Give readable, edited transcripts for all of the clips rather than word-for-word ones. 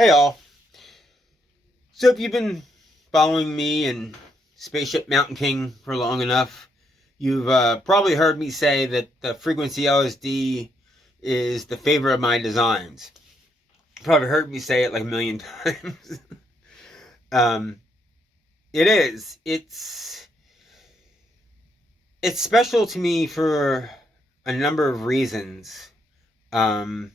Hey all. So if you've been following me and Spaceship Mountain King for long enough, you've probably heard me say that the Frequency LSD is the favorite of my designs. You've probably heard me say it like a million times. um, it is. It's special to me for a number of reasons. Um,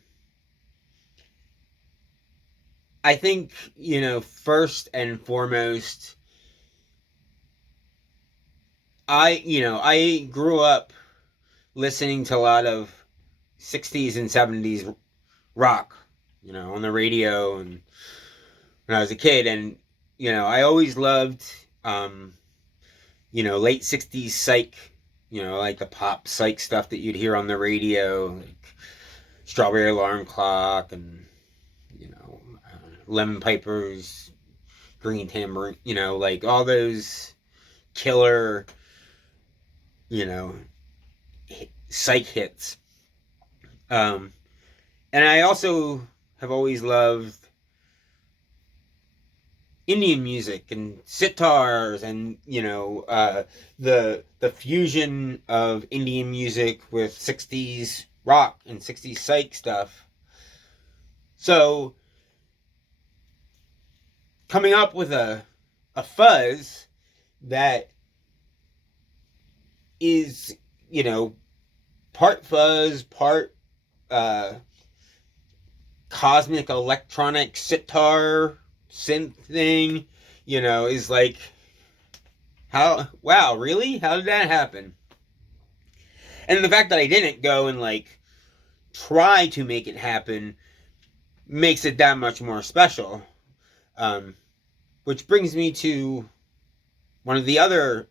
I think, first and foremost, I grew up listening to a lot of 60s and 70s rock, on the radio and when I was a kid. And, I always loved, late 60s psych, like the pop psych stuff that you'd hear on the radio, like Strawberry Alarm Clock and, Lemon Pipers, Green Tambourine, like all those killer, you know, psych hits. Um, and I also have always loved Indian music and sitars and the fusion of Indian music with 60s rock and 60s psych stuff. So coming up with a fuzz that is, part fuzz, part uh, cosmic electronic sitar synth thing, is like, wow, really? How did that happen? And the fact that I didn't go and like try to make it happen makes it that much more special. Which brings me to one of the other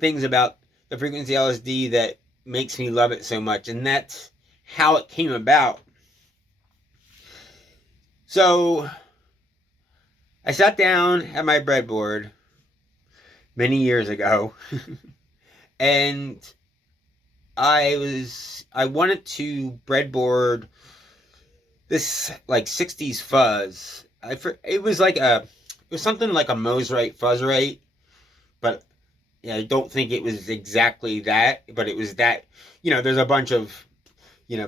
things about the Frequency LSD that makes me love it so much, and that's how it came about. So I sat down at my breadboard many years ago and I wanted to breadboard this like 60s fuzz. It was something like a Mosrite Fuzzrite, but yeah, I don't think it was exactly that, but it was that, there's a bunch of,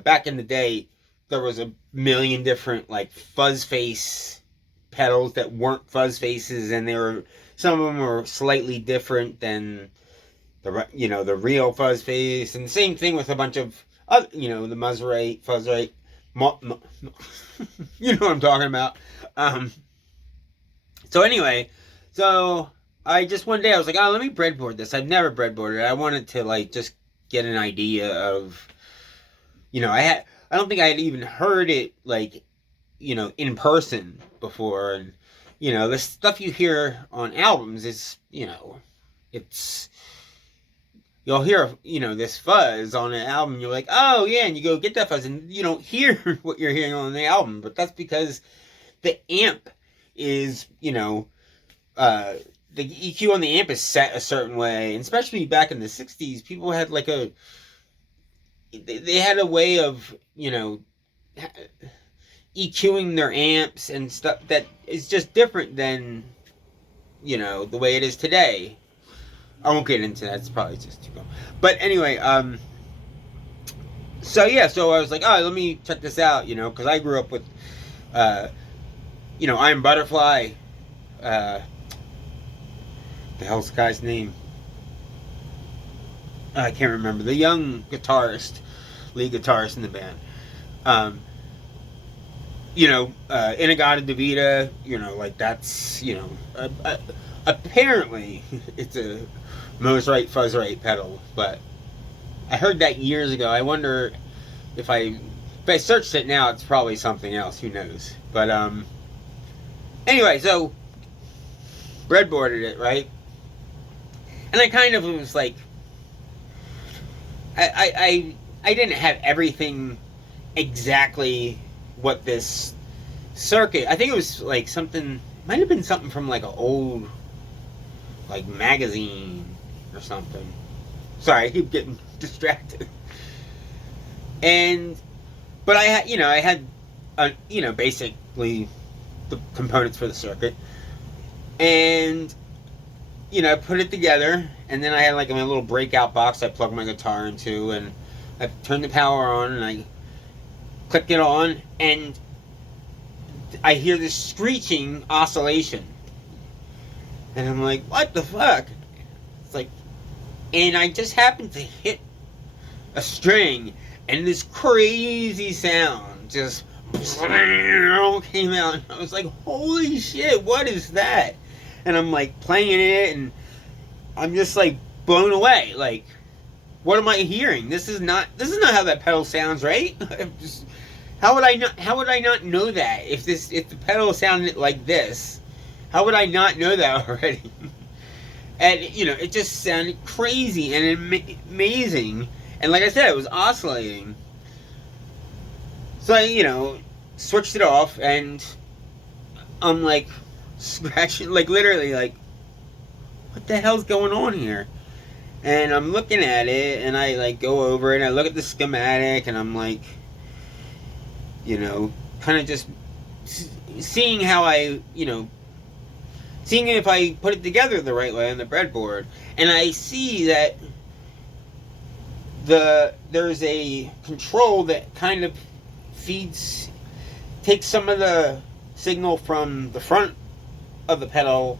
back in the day, there was a million different like fuzz face pedals that weren't fuzz faces, and some of them were slightly different than the real fuzz face, and the same thing with a bunch of other, the Mosrite, Fuzzrite, you know what I'm talking about. So anyway, I just one day I was like, oh, let me breadboard this. I've never breadboarded. I wanted to like just get an idea of, I don't think I had even heard it like, in person before, and the stuff you hear on albums is, it's you'll hear, this fuzz on an album. You're like, oh yeah, and you go get that fuzz, and you don't hear what you're hearing on the album, but that's because the amp is, the EQ on the amp is set a certain way, and especially back in the 60s, people had like they had a way of, EQing their amps and stuff that is just different than, the way it is today. I won't get into that, it's probably just too long. But anyway, so I was like, oh, let me check this out, because I grew up with, I'm Butterfly, the hell's the guy's name? I can't remember. The young lead guitarist in the band. Inagata Devita, like that's, apparently it's a Mosrite Fuzzrite pedal, but I heard that years ago. I wonder if I searched it now, it's probably something else. Who knows? But anyway, so breadboarded it, right? And I kind of was like, I didn't have everything exactly what this circuit. I think it was like something, might have been something from like an old like magazine or something. Sorry, I keep getting distracted. But I had, basically the components for the circuit, and I put it together, and then I had like my little breakout box I plugged my guitar into, and I turned the power on, and I clicked it on, and I hear this screeching oscillation, and I'm like, what the fuck? It's like, and I just happened to hit a string, and this crazy sound just came out, and I was like, holy shit, what is that? And I'm like playing it, and I'm just like blown away. Like, what am I hearing? This is not how that pedal sounds, right? How would I not know that if the pedal sounded like this? How would I not know that already? And it just sounded crazy and amazing. And like I said, it was oscillating. So I, switched it off, and I'm like scratching, like literally, like, what the hell's going on here? And I'm looking at it, and I like go over it, and I look at the schematic, and I'm like, kind of just seeing how seeing if I put it together the right way on the breadboard, and I see that there's a control that kind of takes some of the signal from the front of the pedal.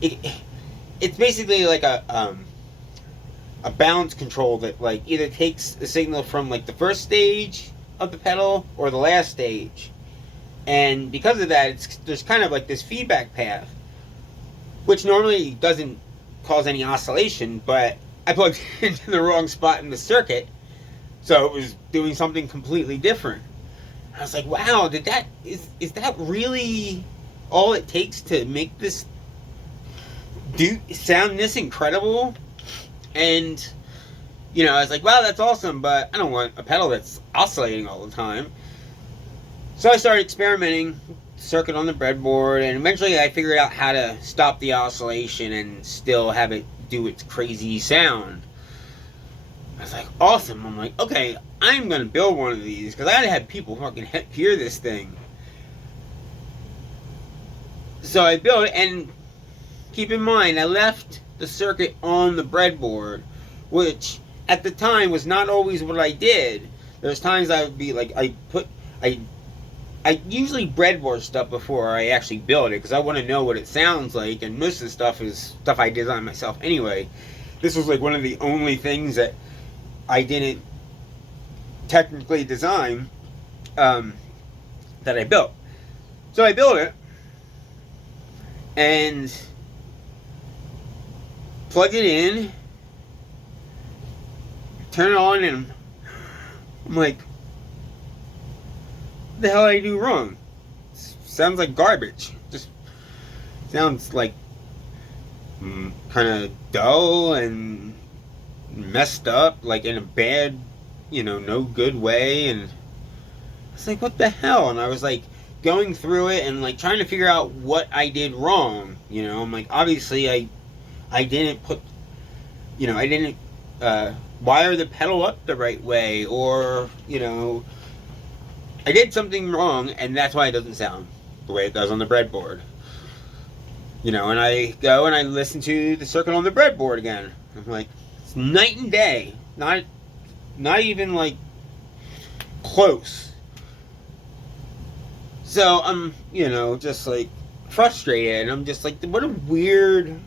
It's basically like a balance control that like either takes the signal from like the first stage of the pedal or the last stage, and because of that, there's kind of like this feedback path, which normally doesn't cause any oscillation, but I plugged it into the wrong spot in the circuit, so it was doing something completely different. I was like, wow, is that really all it takes to make this sound this incredible? And I was like, wow, that's awesome, but I don't want a pedal that's oscillating all the time. So I started experimenting circuit on the breadboard, and eventually I figured out how to stop the oscillation and still have it do its crazy sound. I was like, awesome. I'm like, okay, I'm gonna build one of these, because I gotta have people fucking hear this thing. So I built it, and keep in mind, I left the circuit on the breadboard, which at the time was not always what I did. There's times I would be like, I usually breadboard stuff before I actually build it, because I want to know what it sounds like, and most of the stuff is stuff I design myself anyway. This was like one of the only things that I didn't technically design that I built. So I built it and plug it in, turn it on, and I'm like, what the hell did I do wrong? Sounds like garbage. Just sounds like kind of dull and messed up, like in a bad, no good way. And it's like, what the hell? And I was like going through it and like trying to figure out what I did wrong. I'm like, obviously I didn't put, I didn't wire the pedal up the right way, or I did something wrong, and that's why it doesn't sound the way it does on the breadboard. And I go and I listen to the circuit on the breadboard again. I'm like, it's night and day. Not even like close. So I'm, just like frustrated, and I'm just like, what a weird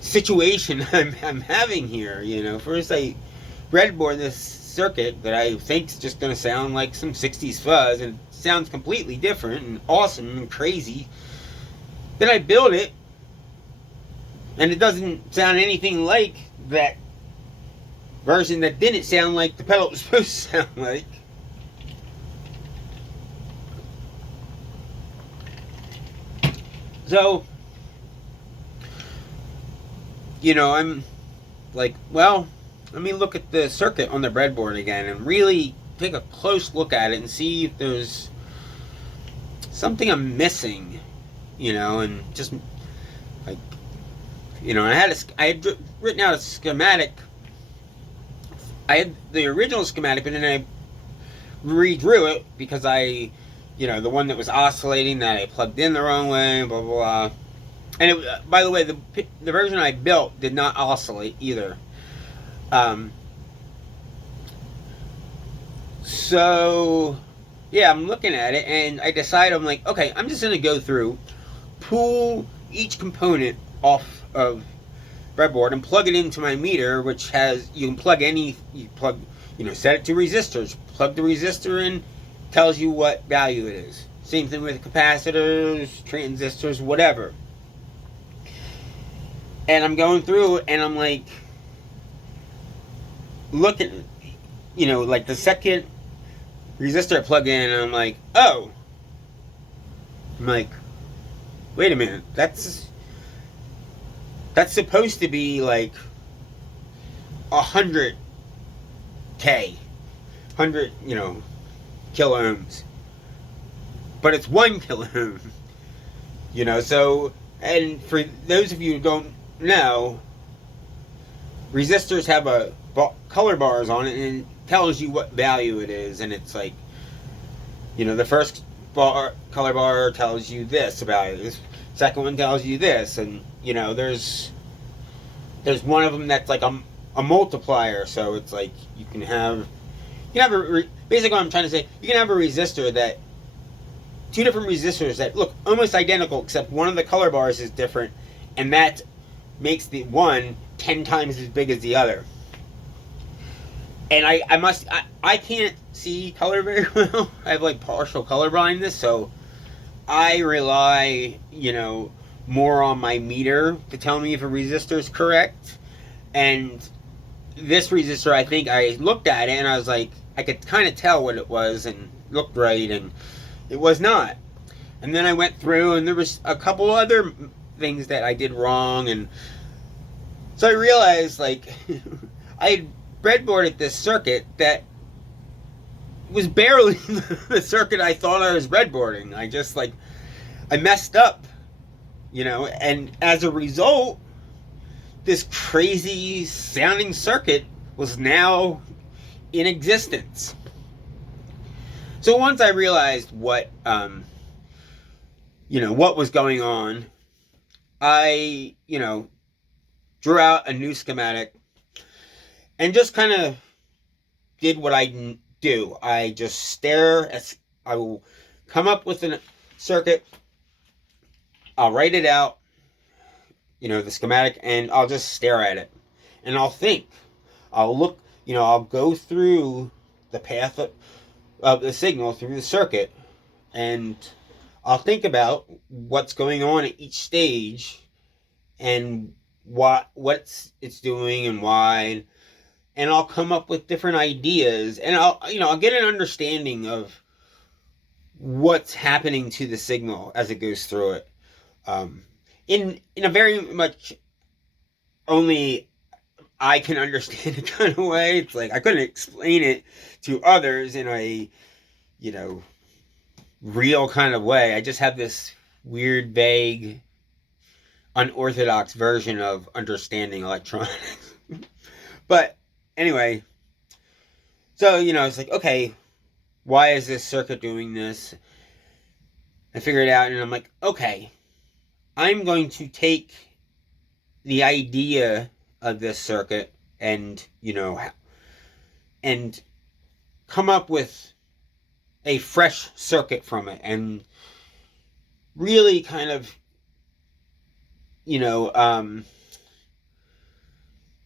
situation I'm having here. First I breadboard this circuit that I think is just going to sound like some 60s fuzz, and it sounds completely different and awesome and crazy. Then I build it, and it doesn't sound anything like that version that didn't sound like the pedal was supposed to sound like. So, I'm like, well, let me look at the circuit on the breadboard again and really take a close look at it and see if there's something I'm missing, and just like, I had written out a schematic. I had the original schematic, but then I redrew it because I the one that was oscillating that I plugged in the wrong way, blah, blah, blah. And by the way, the version I built did not oscillate either. So, yeah, I'm looking at it, and I decide, I'm like, okay, I'm just going to go through, pull each component off of breadboard and plug it into my meter, which has, you can plug set it to resistors, plug the resistor in, tells you what value it is. Same thing with capacitors, transistors, whatever. And I'm going through, and I'm like, looking, like the second resistor I plug in, and I'm like, oh. I'm like, wait a minute, that's supposed to be like 100K, 100, kilo ohms. But it's 1 kilo ohm. So, and for those of you who don't know, resistors have a color bars on it, and it tells you what value it is, and it's like, the first color bar tells you this about it, this second one tells you this, and there's one of them that's like a multiplier, so it's like you can have basically what I'm trying to say, you can have a resistor that, two different resistors that look almost identical, except one of the color bars is different, and that makes the one 10 times as big as the other. And I can't see color very well. I have like partial color blindness, so I rely, more on my meter to tell me if a resistor is correct. And this resistor, I think I looked at it and I was like, I could kind of tell what it was and looked right, and it was not. And then I went through, and there was a couple other things that I did wrong, and so I realized, like, I had breadboarded this circuit that was barely the circuit I thought I was breadboarding. I messed up, and as a result, this crazy sounding circuit was now in existence. So once I realized what was going on, I, drew out a new schematic and just kind of did what I do. I just stare at, I will come up with a circuit, I'll write it out, the schematic, and I'll just stare at it. And I'll think, I'll look, I'll go through the path of the signal through the circuit, and I'll think about what's going on at each stage and what it's doing and why, and I'll come up with different ideas, and I'll get an understanding of what's happening to the signal as it goes through it, in a very much only I can understand it kind of way. It's like I couldn't explain it to others in a real kind of way. I just have this weird, vague, unorthodox version of understanding electronics. But anyway, so it's like, okay, why is this circuit doing this? I figured it out, and I'm like, okay, I'm going to take the idea of this circuit and and come up with a fresh circuit from it, and really kind of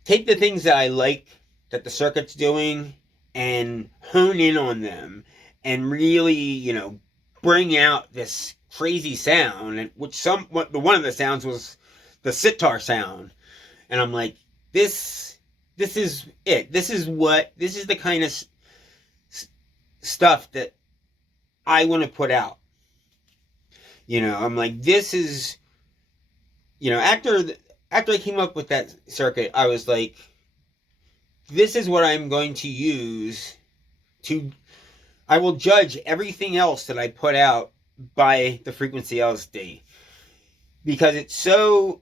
take the things that I like that the circuit's doing and hone in on them, and really bring out this crazy sound, which one of the sounds was the sitar sound. And I'm like, this is it. This is the kind of stuff that I want to put out. I'm like, this is, after I came up with that circuit, I was like, this is what I'm going to use I will judge everything else that I put out by the Frequency LSD, because it's so,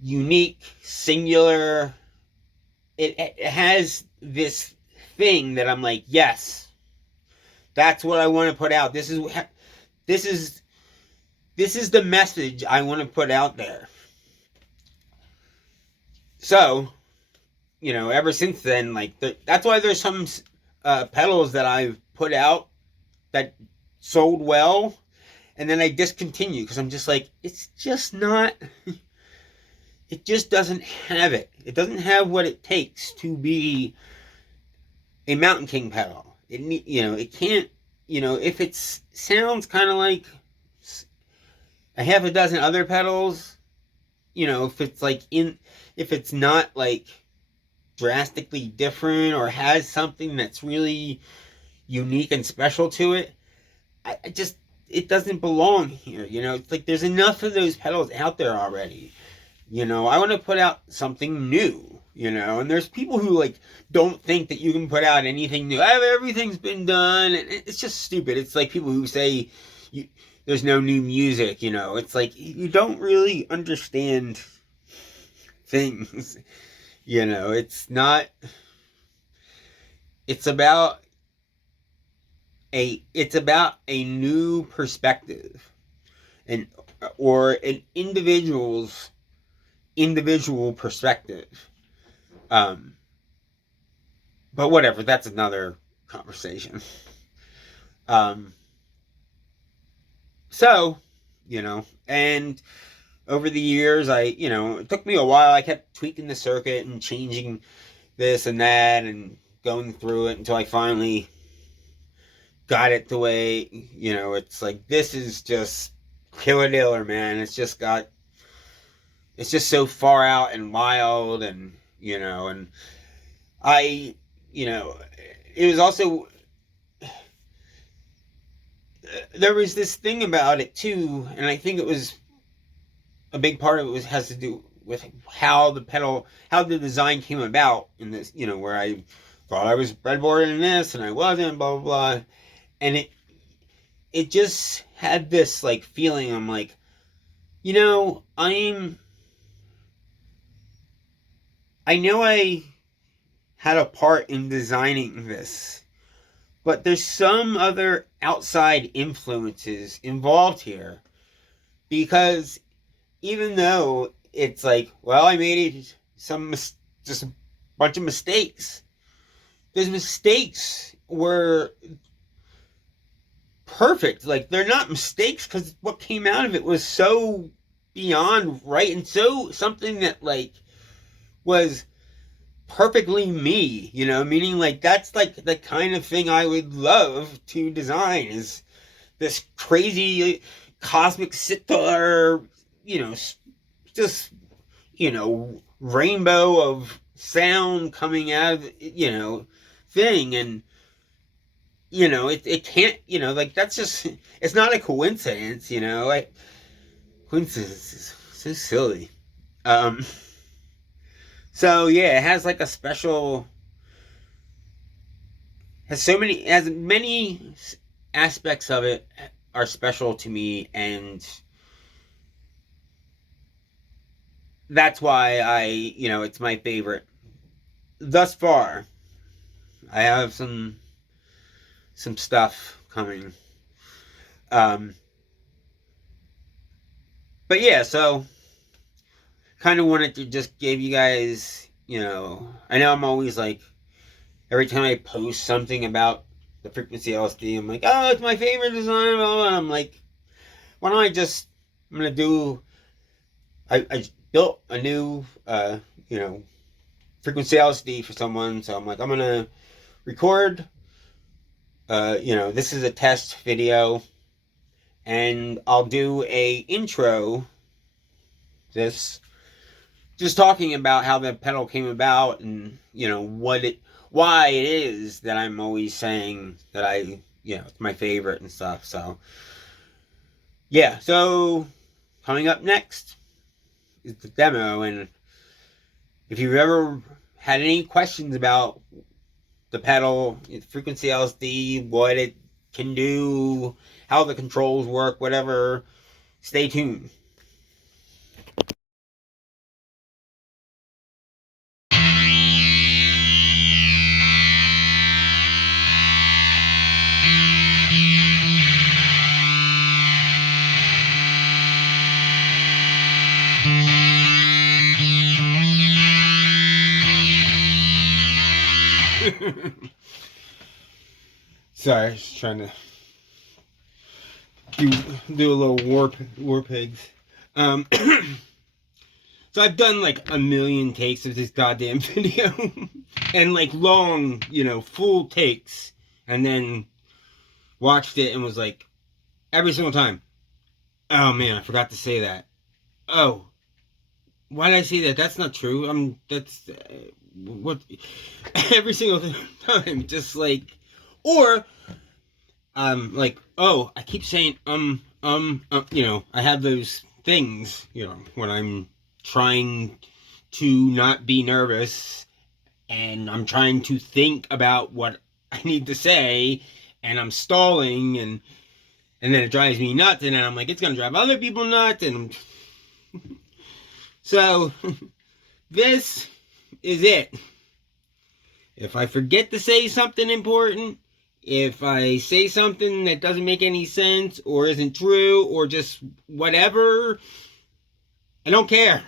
unique, singular. It has this thing that I'm like, yes, That's what I want to put out. This is this is the message I want to put out there. So, ever since then, like that's why there's some pedals that I've put out that sold well, and then I discontinue because I'm just like, it's just not. It just doesn't have it. It doesn't have what it takes to be a Mountain King pedal. It can't. If it sounds kind of like a half a dozen other pedals, if it's not like drastically different or has something that's really unique and special to it, it doesn't belong here. It's like there's enough of those pedals out there already. I want to put out something new, and there's people who like don't think that you can put out anything new. Everything's been done, and it's just stupid. It's like people who say there's no new music, it's like you don't really understand things. It's not, it's about a new perspective or an individual perspective. But whatever, that's another conversation. So, and over the years, it took me a while. I kept tweaking the circuit and changing this and that and going through it until I finally got it the way, it's like, this is just killer diller, man. It's just so far out and wild, and, and I, it was also, there was this thing about it too, and I think it was a big part of it has to do with how the design came about in this, where I thought I was breadboarding this and I wasn't, blah, blah, blah. And it just had this like feeling. I'm like, I know I had a part in designing this, but there's some other outside influences involved here, because even though it's like, well, I made just a bunch of mistakes. Those mistakes were perfect. Like, they're not mistakes because what came out of it was so beyond right, and so something that like was perfectly me, meaning like that's like the kind of thing I would love to design, is this crazy cosmic sitar, just, rainbow of sound coming out of, thing. And, it can't, like, that's just, it's not a coincidence, like, coincidence is so silly. So yeah, it has like a special, has many aspects of it are special to me, and that's why it's my favorite thus far. I have some stuff coming. But yeah, so kind of wanted to just give you guys, I know I'm always like, every time I post something about the Frequency LSD, I'm like, oh, it's my favorite design, blah, blah. And I'm like, why don't I'm going to do, I built a new, Frequency LSD for someone, so I'm like, I'm going to record, this is a test video, and I'll do a intro, just talking about how the pedal came about, and why it is that I'm always saying that it's my favorite and stuff. So yeah, so coming up next is the demo, and if you've ever had any questions about the pedal, Frequency LSD, what it can do, how the controls work, whatever, stay tuned. Sorry, I was trying to do a little war pigs. So I've done like a million takes of this goddamn video. And like long, full takes. And then watched it and was like, every single time, oh man, I forgot to say that. Oh, why did I say that? That's not true. That's what every single time, just like, or like, oh, I keep saying I have those things, when I'm trying to not be nervous and I'm trying to think about what I need to say and I'm stalling and then it drives me nuts and then I'm like, it's gonna drive other people nuts and so this is it. If I forget to say something important, if I say something that doesn't make any sense or isn't true or just whatever, I don't care.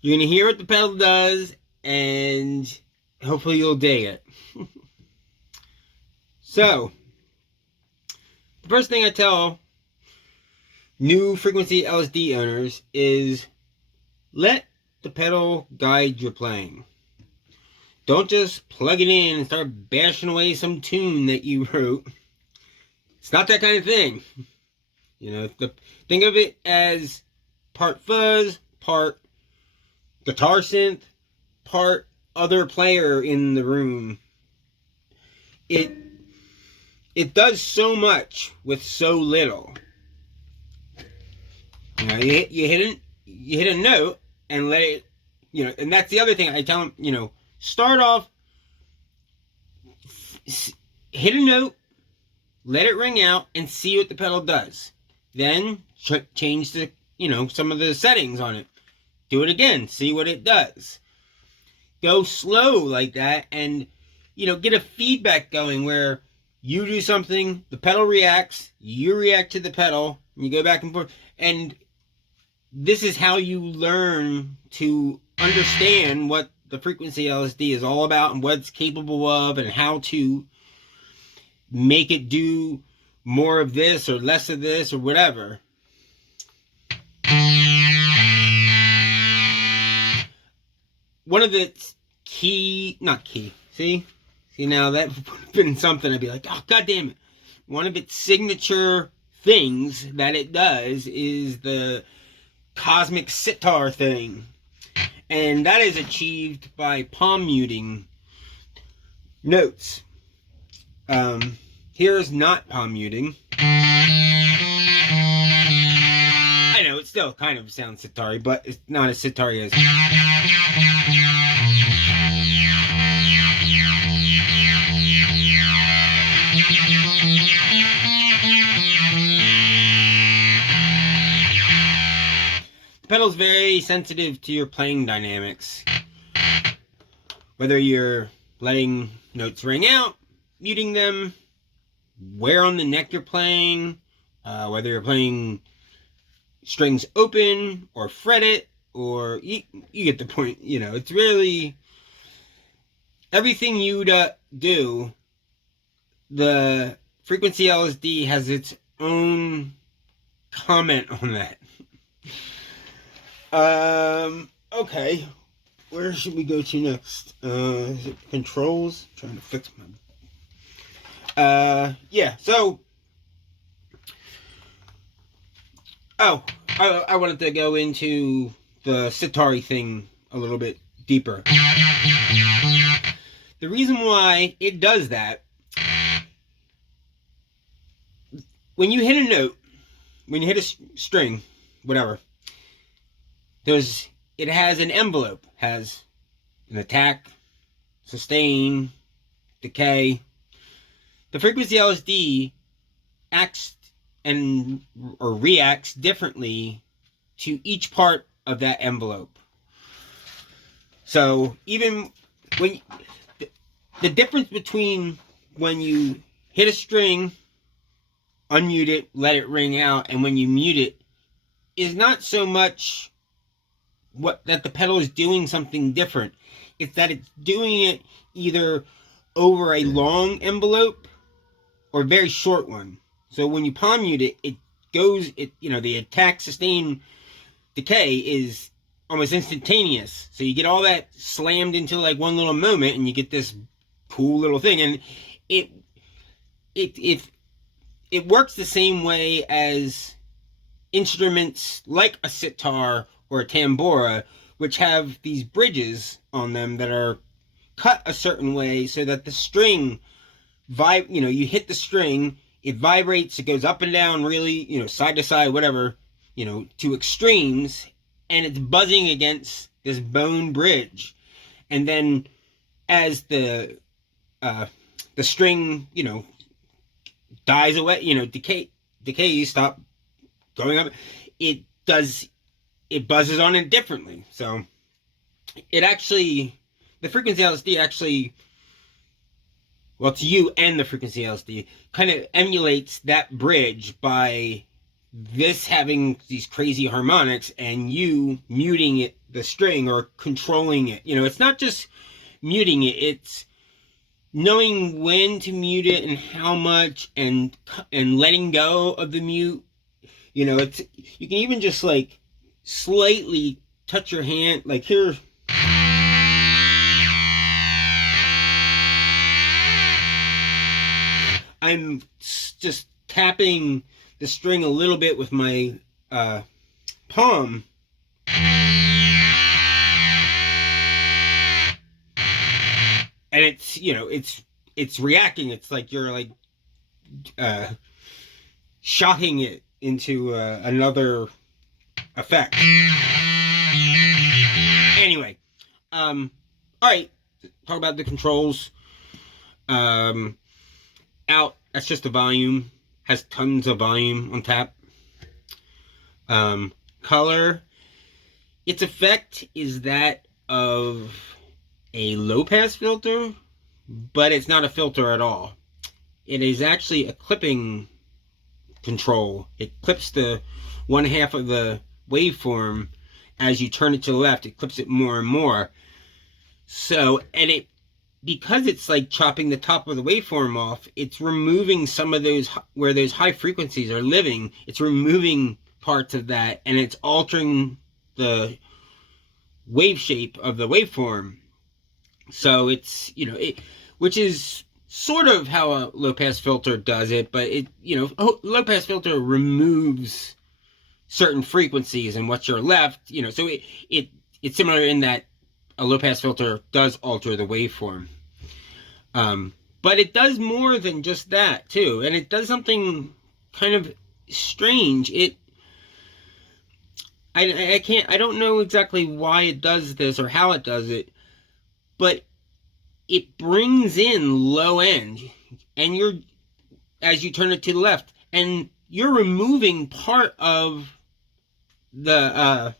You're going to hear what the pedal does and hopefully you'll dig it. So, the first thing I tell new Frequency LSD owners is let the pedal guide your playing. Don't just plug it in and start bashing away some tune that you wrote. It's not that kind of thing. Think of it as part fuzz, part guitar synth, part other player in the room. It does so much with so little. You hit a note and let it, and that's the other thing I tell them, start off, hit a note, let it ring out, and see what the pedal does. Then change the, some of the settings on it. Do it again, see what it does. Go slow like that, and, get a feedback going where you do something, the pedal reacts, you react to the pedal, and you go back and forth. And this is how you learn to understand what the Frequency LSD is all about and what it's capable of and how to make it do more of this or less of this or whatever. One of the see now that would have been something I'd be like, oh, God damn it. One of its signature things that it does is the cosmic sitar thing. And that is achieved by palm muting notes. Here's not palm muting. I know, it still kind of sounds sitar-y, but it's not as sitar-y as... The pedal's very sensitive to your playing dynamics. Whether you're letting notes ring out, muting them, where on the neck you're playing, whether you're playing strings open or fretted, or you get the point. It's really everything you do. The Frequency LSD has its own comment on that. Okay, where should we go to next? Is it controls? I'm trying to fix my... yeah, so... Oh, I wanted to go into the sitar thing a little bit deeper. The reason why it does that, when you hit a note, when you hit a string, whatever, it has an envelope, has an attack, sustain, decay. The Frequency LSD acts or reacts differently to each part of that envelope. So even when the difference between when you hit a string, unmute it, let it ring out, and when you mute it is not so much that the pedal is doing something different. It's that it's doing it either over a long envelope or a very short one. So when you palm mute it, the attack, sustain, decay is almost instantaneous. So you get all that slammed into like one little moment, and you get this cool little thing. And it it works the same way as instruments like a sitar or a tambora, which have these bridges on them that are cut a certain way so that the string you hit the string, it vibrates, it goes up and down, really, side to side, whatever, to extremes, and it's buzzing against this bone bridge. And then as the string, dies away, decays, stop going up, it buzzes on it differently. So the Frequency LSD actually, well, to you and the Frequency LSD, kind of emulates that bridge by this having these crazy harmonics and you muting the string or controlling it. It's not just muting it, it's knowing when to mute it and how much, and letting go of the mute. You can even just like slightly touch your hand, like here. I'm just tapping the string a little bit with my palm. And it's reacting. It's like you're like shocking it into another effect. Anyway, all right. Talk about the controls. Out, that's just the volume. Has tons of volume on tap. Color. Its effect is that of a low pass filter, but it's not a filter at all. It is actually a clipping control. It clips the one half of the waveform as you turn it to the left. It clips it more and more. So, because it's like chopping the top of the waveform off, it's removing some of those, where those high frequencies are living, it's removing parts of that, and it's altering the wave shape of the waveform. So it's, which is sort of how a low pass filter does it, but a low pass filter removes certain frequencies, and what's your left, so it's similar in that a low pass filter does alter the waveform. But it does more than just that too, and it does something kind of strange. I don't know exactly why it does this or how it does it, but it brings in low end, and as you turn it to the left, and you're removing part of the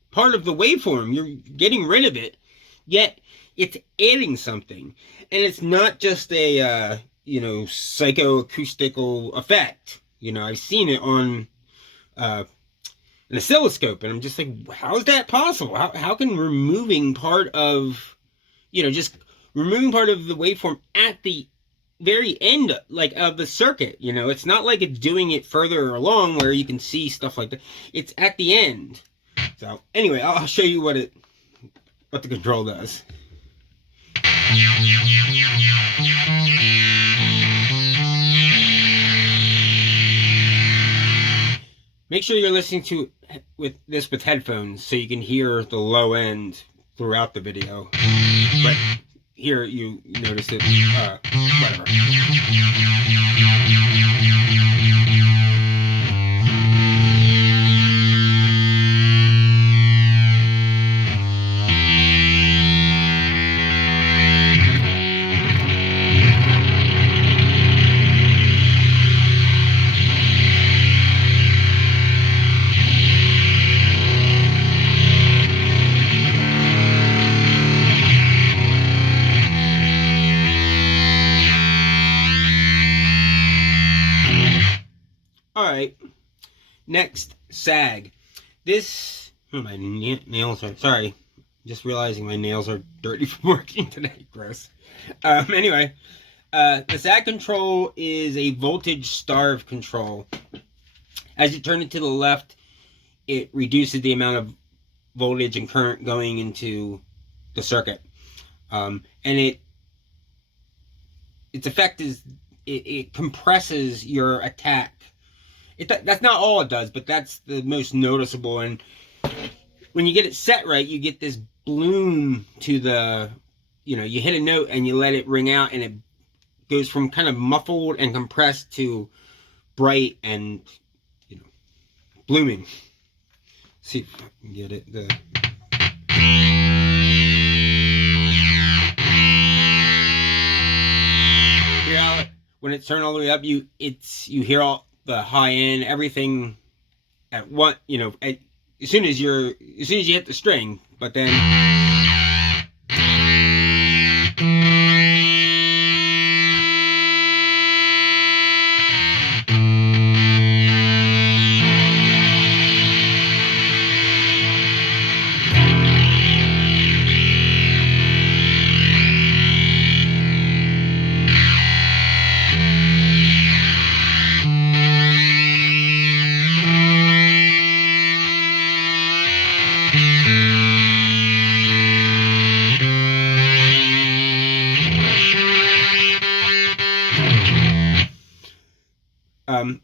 waveform. You're getting rid of it, yet it's adding something, and it's not just a psychoacoustical effect. I've seen it on an oscilloscope, and I'm just like, how is that possible? How can removing part of just removing part of the waveform at the very end, like, of the circuit, it's not like it's doing it further along where you can see stuff like that. It's at the end. So anyway, I'll show you what the control does. Make sure you're listening to with headphones so you can hear the low end throughout the video. But here you notice it, whatever. Alright, next, sag. This My nails are, sorry, just realizing my nails are dirty from working today. Gross. Anyway, the sag control is a voltage starve control. As you turn it to the left, it reduces the amount of voltage and current going into the circuit. And its effect is it compresses your attack. That's not all it does, but that's the most noticeable. And when you get it set right, you get this bloom to the, you hit a note and you let it ring out, and it goes from kind of muffled and compressed to bright and, blooming. See if I can get it. When it's turned all the way up, you hear all the high end, everything at one, as soon as you hit the string, but then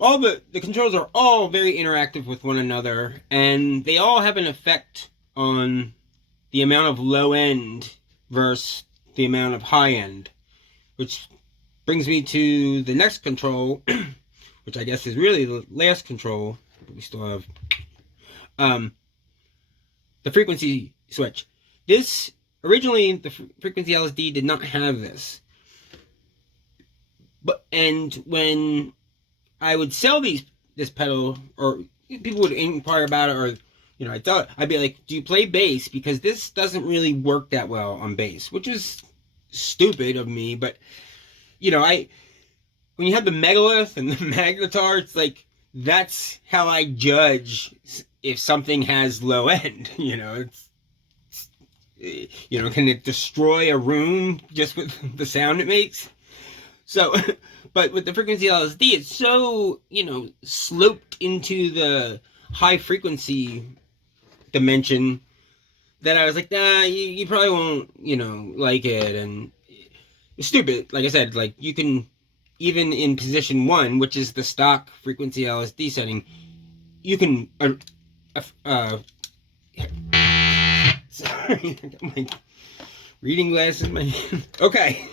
all the controls are all very interactive with one another, and they all have an effect on the amount of low end versus the amount of high end, which brings me to the next control, which I guess is really the last control, but we still have the frequency switch. This originally, the Frequency LSD did not have this, and when I would sell this pedal, or people would inquire about it, or I thought I'd be like, "Do you play bass?" Because this doesn't really work that well on bass, which is stupid of me. But when you have the megalith and the magnetar, it's like that's how I judge if something has low end. Can it destroy a room just with the sound it makes? So, but with the Frequency LSD, it's so, sloped into the high frequency dimension that I was like, nah, you probably won't, like it. And it's stupid. Like I said, like you can, even in position 1, which is the stock Frequency LSD setting, you can, sorry, I got my reading glasses in my hand. Okay.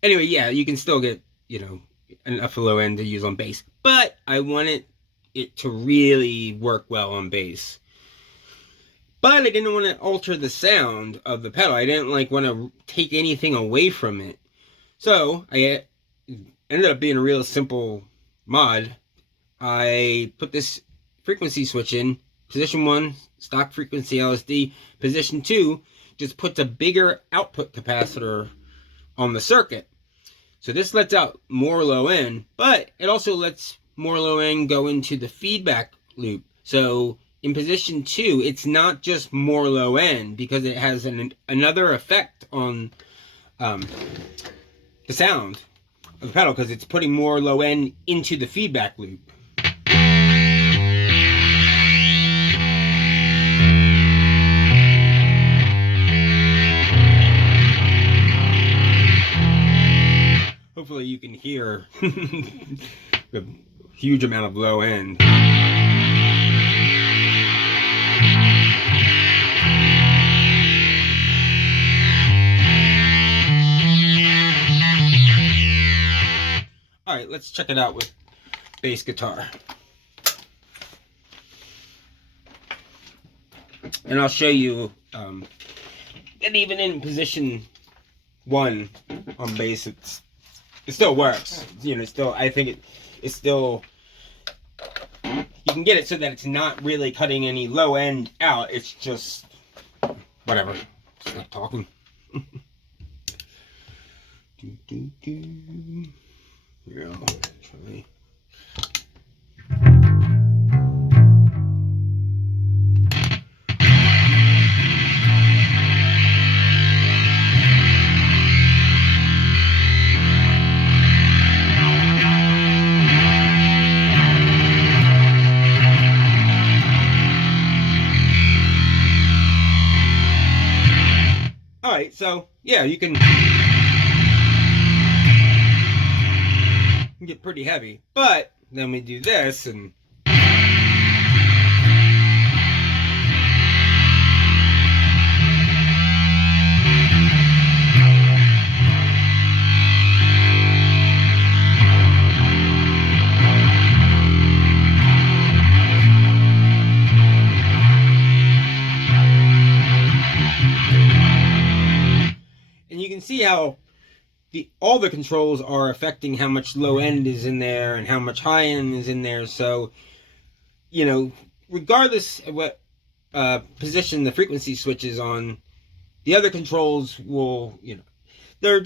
Anyway, yeah, you can still get, enough low end to use on bass, but I wanted it to really work well on bass. But I didn't want to alter the sound of the pedal. I didn't want to take anything away from it. So I ended up being a real simple mod. I put this frequency switch in. Position 1, stock Frequency LSD. Position 2, just puts a bigger output capacitor on the circuit. So this lets out more low end, but it also lets more low end go into the feedback loop. So in position 2, it's not just more low end, because it has another effect on the sound of the pedal, because it's putting more low end into the feedback loop. Hopefully you can hear the huge amount of low end. Alright, let's check it out with bass guitar. And I'll show you, and even in position 1 on bass, it still works. Still, I think it's still, you can get it so that it's not really cutting any low end out. It's just, whatever. Just not talking. Here, I'll try. right, so yeah, you can get pretty heavy. But then we do this, and you can see how all the controls are affecting how much low end is in there and how much high end is in there. So, you know, regardless of what position the frequency switch is on, the other controls will, you know,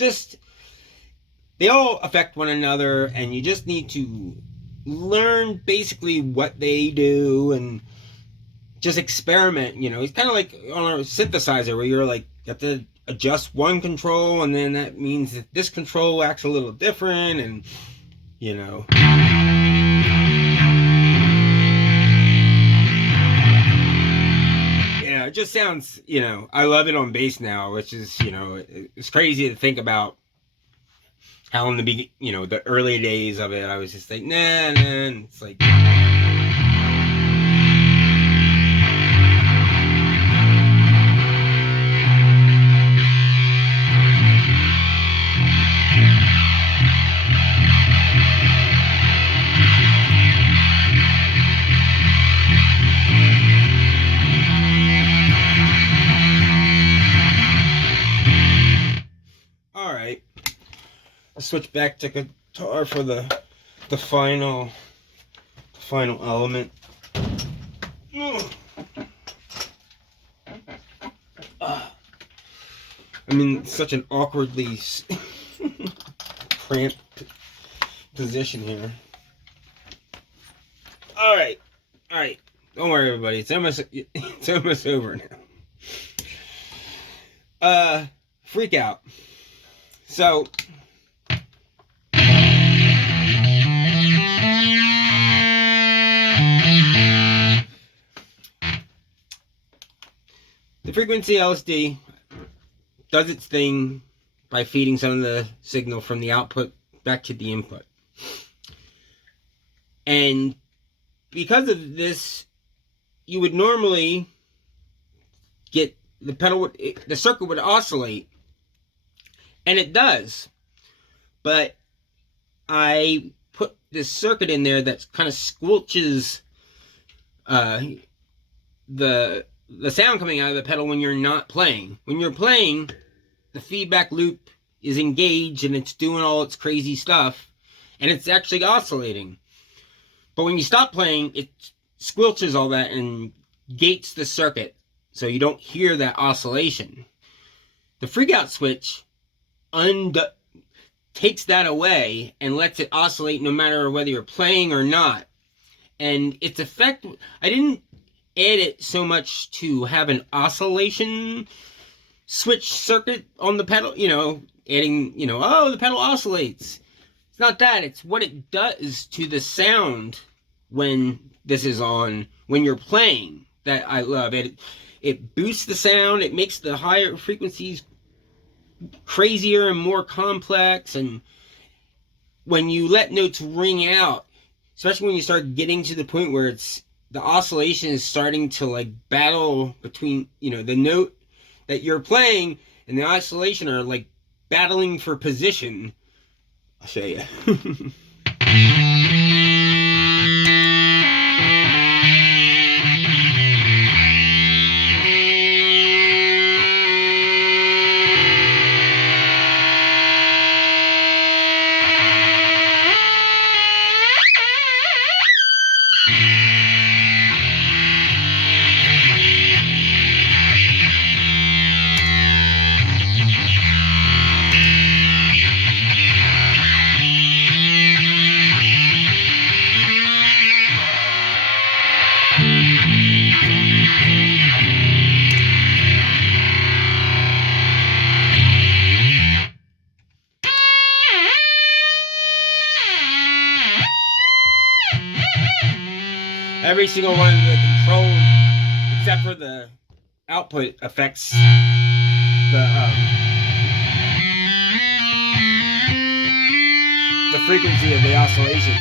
they all affect one another, and you just need to learn basically what they do and just experiment. You know, it's kind of like on a synthesizer where you're like, you have to adjust one control, and then that means that this control acts a little different, and you know. Yeah, it just sounds, you know, I love it on bass now, which is, you know, it's crazy to think about how in the early days of it, I was just like, nah, and it's like, all right, I'll switch back to guitar for the final element. I'm in such an awkwardly cramped position here. All right. Don't worry, everybody. It's almost over now. Freak out. So. The frequency LSD does its thing by feeding some of the signal from the output back to the input. And because of this, you would normally get the circuit would oscillate, and it does. But I put this circuit in there that kind of squelches the sound coming out of the pedal when you're not playing. When you're playing, the feedback loop is engaged and it's doing all its crazy stuff, and it's actually oscillating. But when you stop playing, it squelches all that and gates the circuit, so you don't hear that oscillation. The freakout switch takes that away and lets it oscillate no matter whether you're playing or not. And its effect, I didn't add it so much to have an oscillation switch circuit on the pedal, you know, adding, you know, oh, the pedal oscillates. It's not that. It's what it does to the sound when this is on, when you're playing, that I love. It boosts the sound. It makes the higher frequencies crazier and more complex. And when you let notes ring out, especially when you start getting to the point where the oscillation is starting to like battle between, you know, the note that you're playing and the oscillation are like battling for position. I'll show you. Every single one of the controls, except for the output, affects the frequency of the oscillation.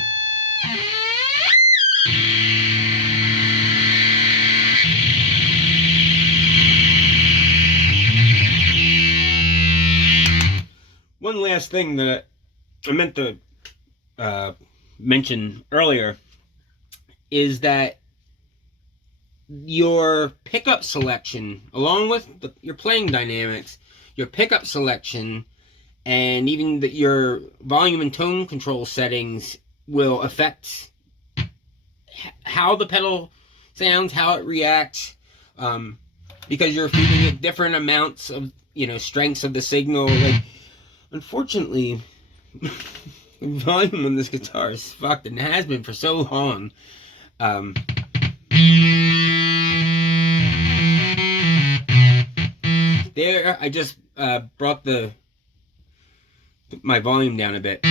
One last thing that I meant to mention earlier is that your pickup selection, along with your playing dynamics, your pickup selection, and even your volume and tone control settings will affect how the pedal sounds, how it reacts, because you're feeding it different amounts of, strengths of the signal. Like, unfortunately, the volume on this guitar is fucked, and has been for so long. There, I just brought my volume down a bit.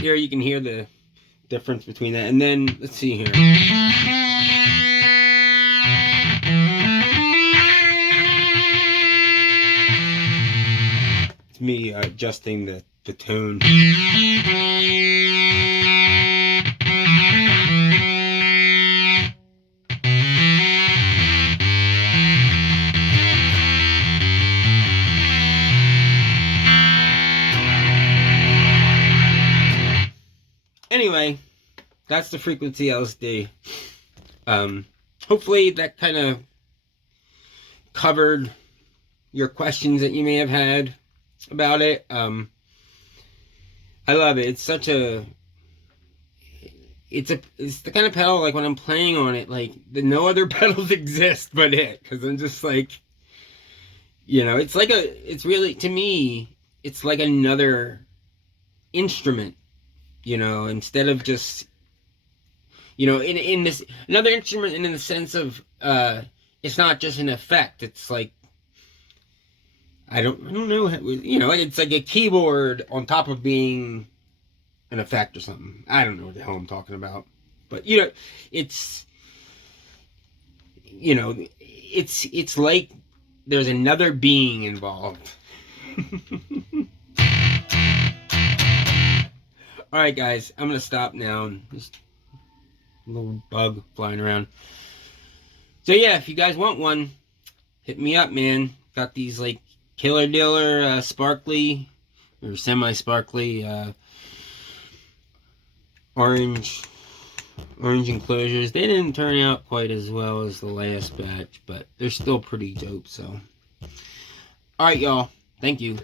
Here you can hear the difference between that. And then, let's see here. It's me adjusting the tone. Anyway, that's the Frequency LSD. Hopefully that kind of covered your questions that you may have had about it. I love it. It's such a... It's the kind of pedal, like, when I'm playing on it, like, no other pedals exist but it. Because I'm just like... it's like it's really, to me, it's like another instrument. Instead of just, in this, another instrument in the sense of, it's not just an effect. It's like, I don't know, it's like a keyboard on top of being an effect or something. I don't know what the hell I'm talking about. But, it's like there's another being involved. Alright guys, I'm going to stop now. Just a little bug flying around. So yeah, if you guys want one, hit me up, man. Got these like Killer Dealer sparkly or semi-sparkly orange enclosures. They didn't turn out quite as well as the last batch, but they're still pretty dope. So alright y'all, thank you.